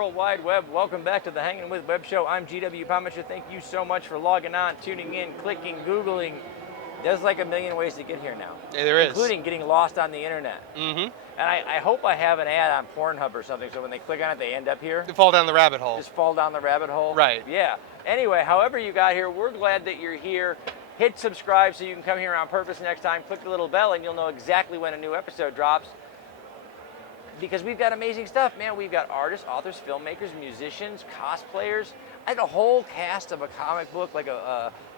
World Wide Web. Welcome back to the Hangin with Web Show. I'm GW Pomichter. Thank you so much for logging on, tuning in, clicking, Googling. There's like a million ways to get here now. Yeah, there is. Including getting lost on the internet. Mm-hmm. And I hope I have an ad on Pornhub or something, so when they click on it, they end up here. They fall down the rabbit hole. Just fall down the rabbit hole. Right. Yeah. Anyway, however you got here, we're glad that you're here. Hit subscribe so you can come here on purpose next time. Click the little bell and you'll know exactly when a new episode drops. Because we've got amazing stuff, man. We've got artists, authors, filmmakers, musicians, cosplayers. I had a whole cast of a comic book, like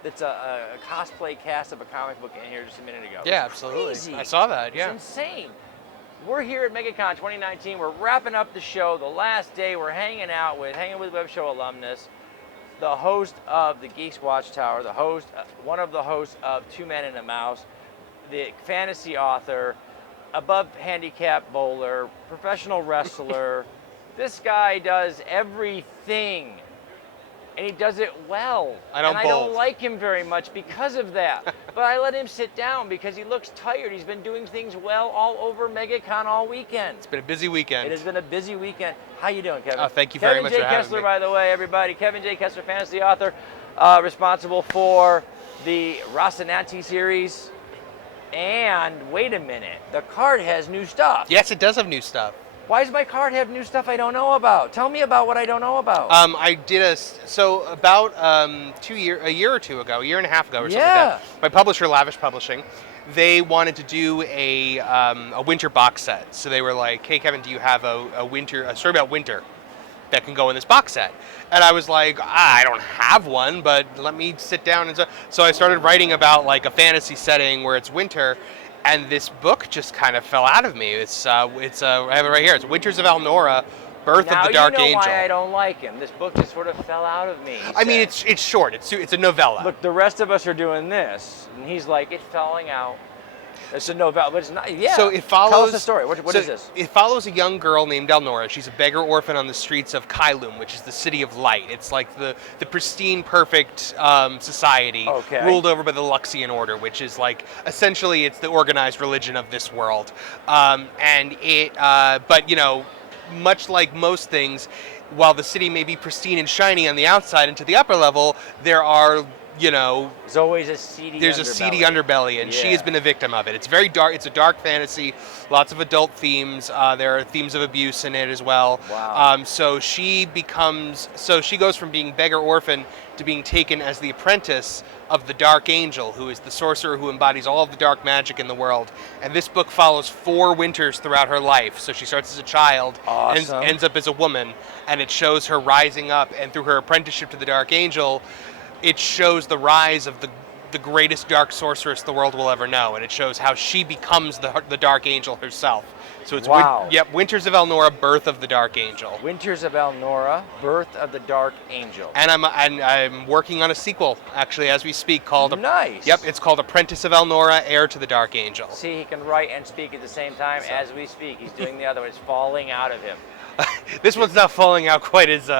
it's a cosplay cast of a comic book in here just a minute ago. Yeah, absolutely. Crazy. I saw that, yeah. It's insane. We're here at MegaCon 2019. We're wrapping up the show. The last day, we're hanging with Web Show alumnus, the host of the Geeks Watchtower, one of the hosts of Two Men and a Mouse, the fantasy author, above handicap bowler, professional wrestler. This guy does everything, and he does it well. I don't like him very much because of that. But I let him sit down because he looks tired. He's been doing things well all over MegaCon all weekend. It's been a busy weekend. It has been a busy weekend. How you doing, Kevin? Oh, thank you very much for having Kevin J. Kessler, me. by the way, everybody. Kevin J. Kessler, fantasy author, responsible for the Rosinanti series. And wait a minute, the card has new stuff. Yes, it does have new stuff. Why does my card have new stuff I don't know about? Tell me about what I don't know about. I did about a year or two ago, a year and a half ago or something like that. My publisher, Lavish Publishing, they wanted to do a winter box set. So they were like, "Hey, Kevin, do you have a story about winter that can go in this box set?" And I was like, I don't have one, but let me sit down. And so I started writing about like a fantasy setting where it's winter, and this book just kind of fell out of me. I have it right here. It's Winters of Elnora, Birth of the Dark Angel. Now you know why I don't like him. This book just sort of fell out of me. I mean, it's short. It's a novella. Look, the rest of us are doing this, and he's like, it's falling out. It's a novella, but it's not. Yeah. So it follows. Tell us the story. What is this? It follows a young girl named Elnora. She's a beggar orphan on the streets of Kailum, which is the city of light. It's like the pristine, perfect society ruled over by the Luxian order, which is like essentially it's the organized religion of this world. But you know, much like most things, while the city may be pristine and shiny on the outside and to the upper level, there are, you know, there's always a seedy underbelly, and she has been a victim of it. It's very dark. It's a dark fantasy, lots of adult themes. There are themes of abuse in it as well. Wow. So she goes from being beggar orphan to being taken as the apprentice of the Dark Angel, who is the sorcerer who embodies all of the dark magic in the world. And this book follows 4 winters throughout her life. So she starts as a child, and ends up as a woman, and it shows her rising up, and through her apprenticeship to the Dark Angel, it shows the rise of the greatest dark sorceress the world will ever know, and it shows how she becomes the Dark Angel herself. So it's Winters of Elnora, Birth of the Dark Angel. Winters of Elnora, Birth of the Dark Angel. And I'm working on a sequel actually as we speak called Nice. Yep, it's called Apprentice of Elnora, Heir to the Dark Angel. See, he can write and speak at the same time as we speak. He's doing the other one. It's falling out of him. This one's not falling out quite as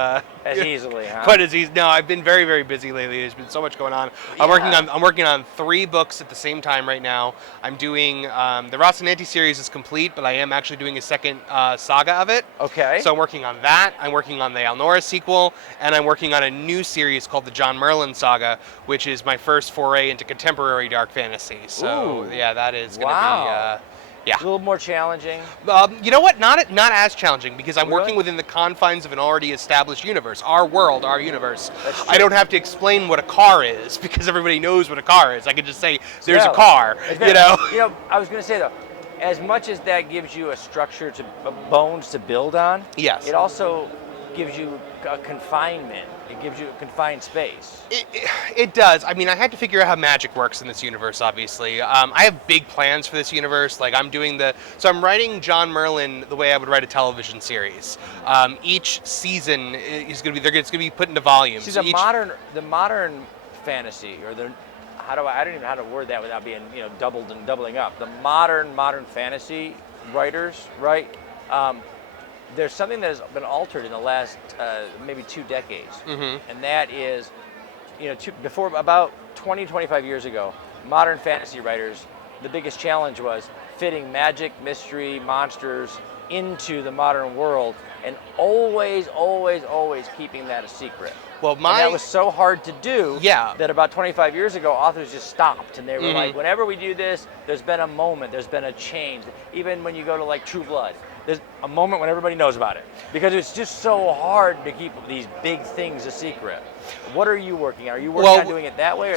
easily, huh? Quite as easy. No, I've been very, very busy lately. There's been so much going on. Yeah. I'm working on 3 books at the same time right now. I'm doing the Rosinanti series is complete, but I am actually doing a second saga of it. Okay. So I'm working on that. I'm working on the Elnora sequel, and I'm working on a new series called the John Merlin saga, which is my first foray into contemporary dark fantasy. So yeah, that is going to be. Yeah. A little more challenging. You know what? Not as challenging, because I'm working within the confines of an already established universe. Our world, our universe. I don't have to explain what a car is, because everybody knows what a car is. I can just say, there's a car, you know? You know, I was going to say, though, as much as that gives you a structure bones to build on, yes, it also gives you a confinement. It gives you a confined space. It does. I mean, I had to figure out how magic works in this universe, obviously. I have big plans for this universe. Like, I'm writing John Merlin the way I would write a television series. Each season is going to be put into volumes. See, the modern fantasy, or I don't even know how to word that without being, you know, doubled and doubling up. The modern fantasy writers, right? There's something that has been altered in the last maybe 2 decades, and that is, you know, before about 20, 25 years ago, modern fantasy writers, the biggest challenge was fitting magic, mystery, monsters into the modern world, and always, always, always keeping that a secret. Well, And that was so hard to do that about 25 years ago, authors just stopped, and they were like, whenever we do this, there's been a moment, there's been a change. Even when you go to like True Blood, there's a moment when everybody knows about it, because it's just so hard to keep these big things a secret. What are you working on? Are you working on doing it that way?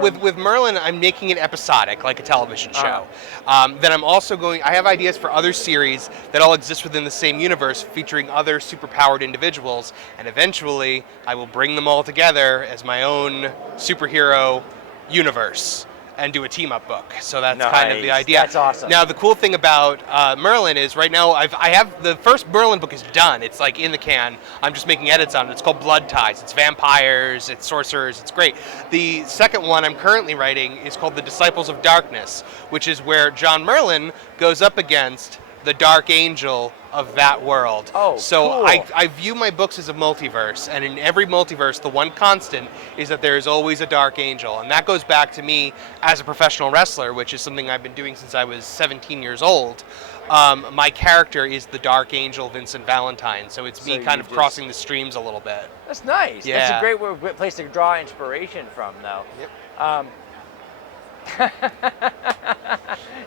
With Merlin, I'm making it episodic, like a television show. Then I'm also I have ideas for other series that all exist within the same universe, featuring other superpowered individuals, and eventually I will bring them all together as my own superhero universe and do a team-up book. So that's kind of the idea. That's awesome. Now, the cool thing about Merlin is right now I have the first Merlin book is done. It's like in the can. I'm just making edits on it. It's called Blood Ties. It's vampires, it's sorcerers, it's great. The second one I'm currently writing is called The Disciples of Darkness, which is where John Merlin goes up against the Dark Angel of that world. Cool. I view my books as a multiverse, and in every multiverse, the one constant is that there is always a Dark Angel, and that goes back to me as a professional wrestler, which is something I've been doing since I was 17 years old. My character is the Dark Angel Vincent Valentine, so it's me kind of crossing the streams a little bit. That's nice. Yeah. That's a great place to draw inspiration from, though. Yep.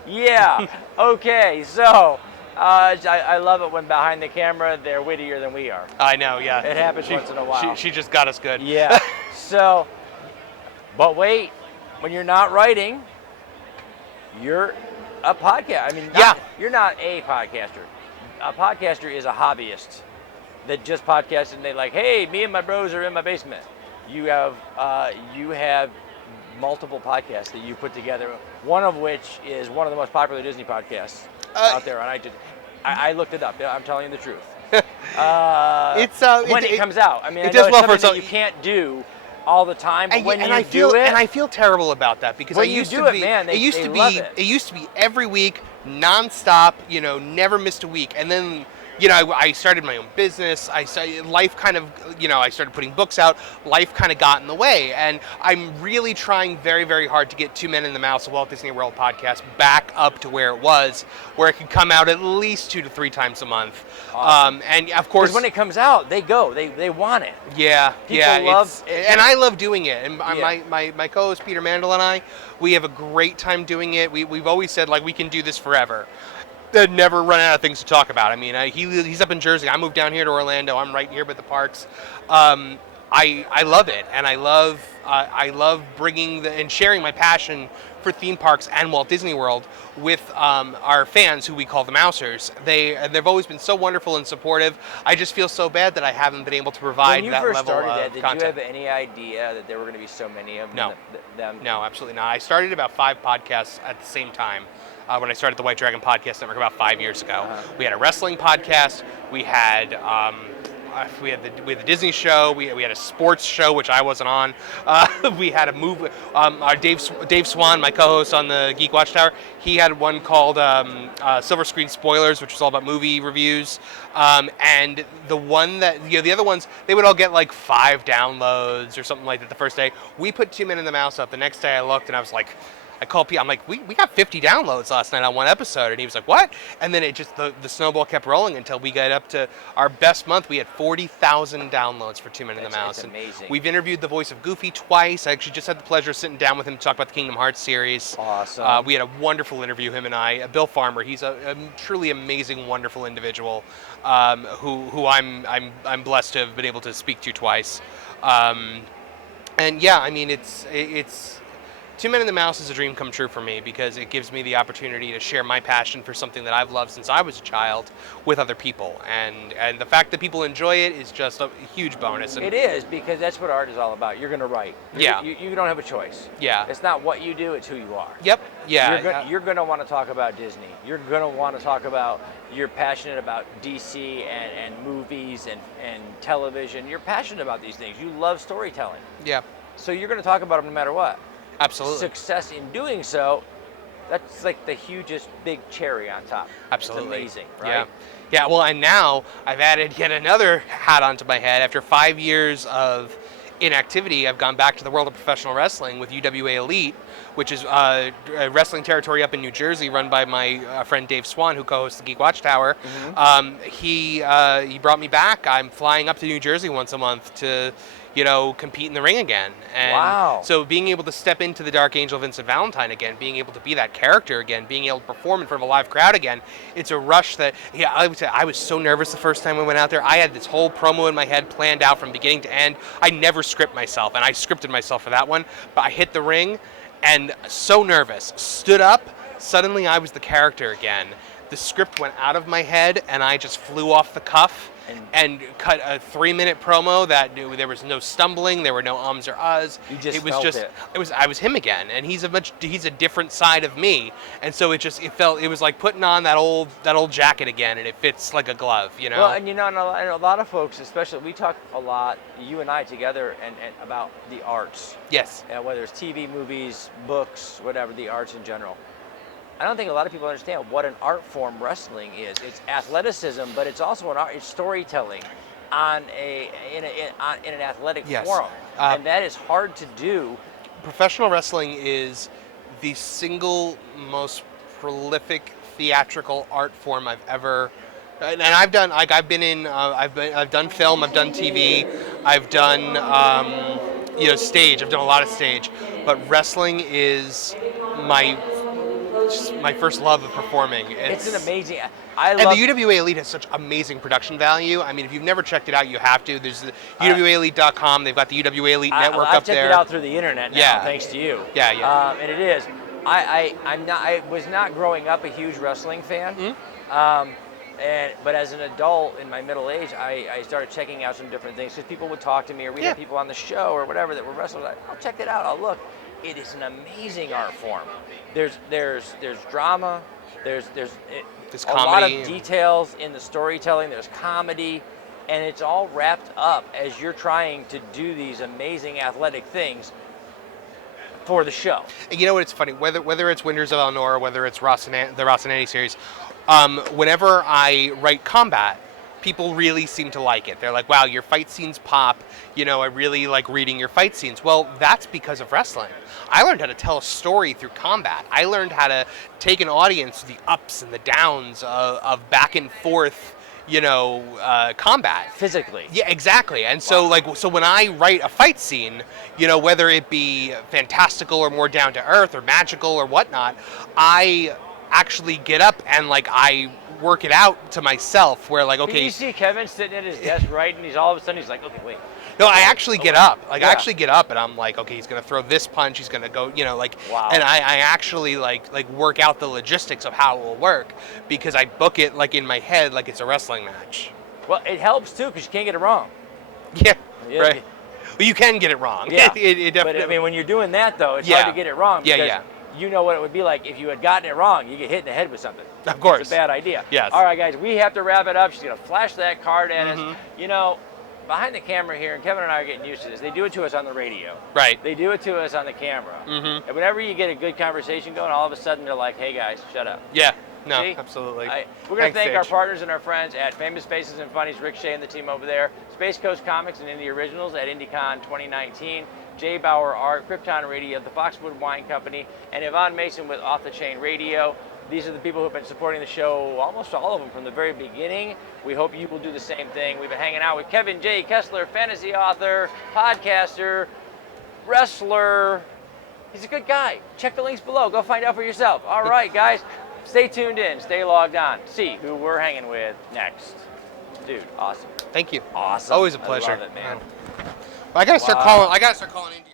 Yeah. Okay. So, I love it when behind the camera they're wittier than we are. I know. Yeah. It happens once in a while. She just got us good. Yeah. So, but wait, when you're not writing, you're a podcast. I mean, you're not a podcaster. A podcaster is a hobbyist that just podcasts and they like, hey, me and my bros are in my basement. You have multiple podcasts that you put together. One of which is one of the most popular Disney podcasts out there on iTunes. I looked it up. I'm telling you the truth. When it comes out. I mean, it does well for something that you can't do all the time, but when you do it, and I feel terrible about that because when you do it, man, they love it. It used to be every week, nonstop. Never missed a week, and then. I started my own business. Life kind of, I started putting books out. Life kind of got in the way. And I'm really trying very, very hard to get Two Men in the Mouse, a Walt Disney World podcast, back up to where it was, where it could come out at least 2 to 3 times a month. Awesome. And of course, when it comes out, they go. They want it. Yeah. People love it. And I love doing it. And my co-host Peter Mandel and I, we have a great time doing it. We've always said, like, we can do this forever. They'd never run out of things to talk about. I mean, he's up in Jersey. I moved down here to Orlando. I'm right here by the parks. I love it, and I love bringing and sharing my passion for theme parks and Walt Disney World with our fans, who we call the Mousers. They've always been so wonderful and supportive. I just feel so bad that I haven't been able to provide that level of content. When you first started that, did you have any idea that there were going to be so many of them? No, absolutely not. I started about 5 podcasts at the same time. When I started the White Dragon Podcast Network about 5 years ago. We had a wrestling podcast. We had the Disney show. We had a sports show, which I wasn't on. We had a movie. Our Dave Swan, my co-host on the Geek Watchtower, he had one called Silver Screen Spoilers, which was all about movie reviews. And the one that the other ones, they would all get like 5 downloads or something like that the first day. We put Two Men in the Mouse up. The next day I looked and I was like. I called Pete. I'm like, we got 50 downloads last night on one episode. And he was like, what? And then it just, the snowball kept rolling until we got up to our best month. We had 40,000 downloads for Two Men in the Mouse. That's amazing. We've interviewed the voice of Goofy twice. I actually just had the pleasure of sitting down with him to talk about the Kingdom Hearts series. Awesome. We had a wonderful interview, him and I. Bill Farmer, he's a truly amazing, wonderful individual who I'm blessed to have been able to speak to twice. And yeah, I mean, it's Two Men in the Mouse is a dream come true for me because it gives me the opportunity to share my passion for something that I've loved since I was a child with other people. And the fact that people enjoy it is just a huge bonus. And it is, because that's what art is all about. You're going to write. You don't have a choice. Yeah. It's not what you do, it's who you are. Yep. Yeah. You're going to want to talk about Disney. You're going to want to talk about, you're passionate about DC and movies and television. You're passionate about these things. You love storytelling. Yeah. So you're going to talk about them no matter what. Absolutely. Success in doing so, that's like the hugest big cherry on top. Absolutely. It's amazing, right? Yeah, well, and now I've added yet another hat onto my head after 5 years of in activity, I've gone back to the world of professional wrestling with UWA Elite, which is a wrestling territory up in New Jersey run by my friend Dave Swan, who co-hosts the Geek Watchtower. He brought me back. I'm flying up to New Jersey once a month to, compete in the ring again. And Wow. so being able to step into the Dark Angel Vincent Valentine again, being able to be that character again, being able to perform in front of a live crowd again, it's a rush that, I would say I was so nervous the first time we went out there. I had this whole promo in my head planned out from beginning to end. I never script myself, and I scripted myself for that one, but I hit the ring and so nervous, stood up, suddenly I was the character again. The script went out of my head and I just flew off the cuff and cut a 3-minute promo that there was no stumbling, there were no ums or uhs. You just it was felt just it. I was him again, and he's a different side of me, and so it was like putting on that old jacket again, and it fits like a glove, Well, and and a lot of folks, especially, we talk a lot, you and I together, and about the arts. Yes. Whether it's TV, movies, books, whatever, the arts in general. I don't think a lot of people understand what an art form wrestling is. It's athleticism, but it's also an art. It's storytelling in an athletic Yes. forum, and that is hard to do. Professional wrestling is the single most prolific theatrical art form I've ever. And I've done I've done film, I've done TV, I've done stage. I've done a lot of stage, but wrestling is my first love of performing. It's an amazing. And the UWA Elite has such amazing production value. I mean, if you've never checked it out, you have to. There's the UWAElite.com. They've got the UWA Elite network up there. I've checked it out through the internet now, thanks to you. Yeah. And it is. I was not growing up a huge wrestling fan. But as an adult in my middle age, I started checking out some different things because people would talk to me, or we had people on the show or whatever that were wrestlers. I'll check it out. I'll look. It is an amazing art form. There's drama. There's a lot of details in the storytelling. There's comedy, and it's all wrapped up as you're trying to do these amazing athletic things for the show. And you know what? It's funny, whether it's Winters of Elnor or whether it's the Rosinanti series, whenever I write combat, people really seem to like it. They're like, wow, your fight scenes pop. I really like reading your fight scenes. Well, that's because of wrestling. I learned how to tell a story through combat. I learned how to take an audience through the ups and the downs of back and forth, combat. Physically. Yeah, exactly. And so, so when I write a fight scene, whether it be fantastical or more down to earth or magical or whatnot, I actually get up and I work it out to myself. Where okay, Can you see Kevin sitting at his desk writing? He's all of a sudden he's like, okay, wait. No, I actually get up. I actually get up and I'm like, okay, he's gonna throw this punch. He's gonna go, Wow. And I actually work out the logistics of how it will work because I book it in my head like it's a wrestling match. Well, it helps too because you can't get it wrong. Yeah. Right. Well, you can get it wrong. Yeah. It but definitely. I mean, when you're doing that though, it's hard to get it wrong. Because you know what it would be like if you had gotten it wrong. You get hit in the head with something. Of course. It's a bad idea. Yes. All right, guys, we have to wrap it up. She's gonna flash that card at us. Behind the camera here, and Kevin and I are getting used to this. They do it to us on the radio. Right. They do it to us on the camera. And whenever you get a good conversation going, all of a sudden they're like, "Hey guys, shut up." Yeah. No, See? absolutely. We're going to thank our partners and our friends at Famous Faces and Funnies, Rick Shea and the team over there, Space Coast Comics and Indie Originals at IndieCon 2019, Jay Bauer Art, Krypton Radio, the Foxwood Wine Company, and Yvonne Mason with Off the Chain Radio. These are the people who have been supporting the show, almost all of them, from the very beginning. We hope you will do the same thing. We've been hanging out with Kevin J. Kessler, fantasy author, podcaster, wrestler. He's a good guy. Check the links below. Go find out for yourself. All right, guys. Stay tuned in. Stay logged on. See who we're hanging with next. Dude, awesome. Thank you. Awesome. Always a pleasure. I love it, man. Well, I gotta start calling. Indie